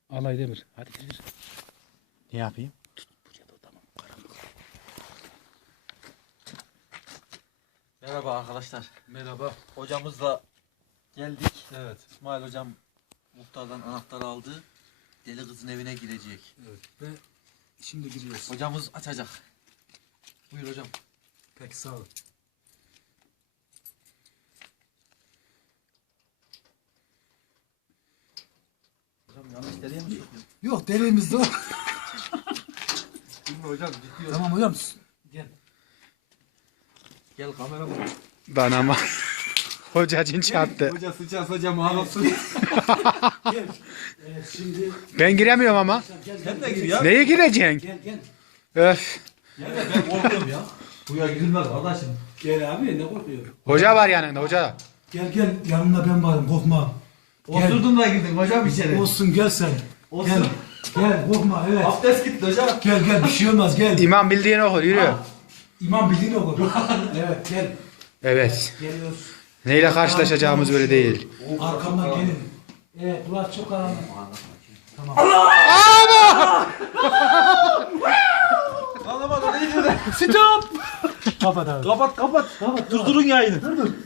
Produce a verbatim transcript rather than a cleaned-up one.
Alay Demir. Hadi gir gir. Ne yapayım? Buraya da tamam. Karanlık. Merhaba arkadaşlar. Merhaba. Hocamızla geldik. Evet. İsmail hocam muhtardan anahtarı aldı. Deli kızın evine girecek. Evet. Ve şimdi giriyoruz. Hocamız açacak. Buyur hocam. Peki sağ ol. Hocam yanlış deliye mi sokuyorsun? Yok deliğimiz de o. Bilmiyorum hocam ciddi Tamam hocam. Gel. Gel kamera mı? Bana ama hocacın çarptı. Hoca sıçarsa hocam ağlasın. Gel. Evet şimdi. Ben giremiyorum ama. Gel Sen de gir ya. Neye gireceksin? Gel gel. Öf. Gel de ben korkuyorum ya. Buraya girilmez kardeşim. Gel abi ne korkuyorsun? Hoca var yanında hoca. Gel gel yanında ben varım korkma. Gel. Oturdun da girdin hocam içeri. Olsun gel sen. Olsun. Gel. Gel korkma evet. Abdest gitti hocam. Gel gel bir şey olmaz gel. İmam bildiğini okur yürü. İmam bildiğini okur. Evet gel. Evet. Geliyoruz. Neyle karşılaşacağımız böyle değil. Arkamdan gelin. Evet duvar çok karanlık. Tamam. Anlamadım neydi de. Stop. Kapat abi. Kapat kapat. Durdurun yayını. Dur dur.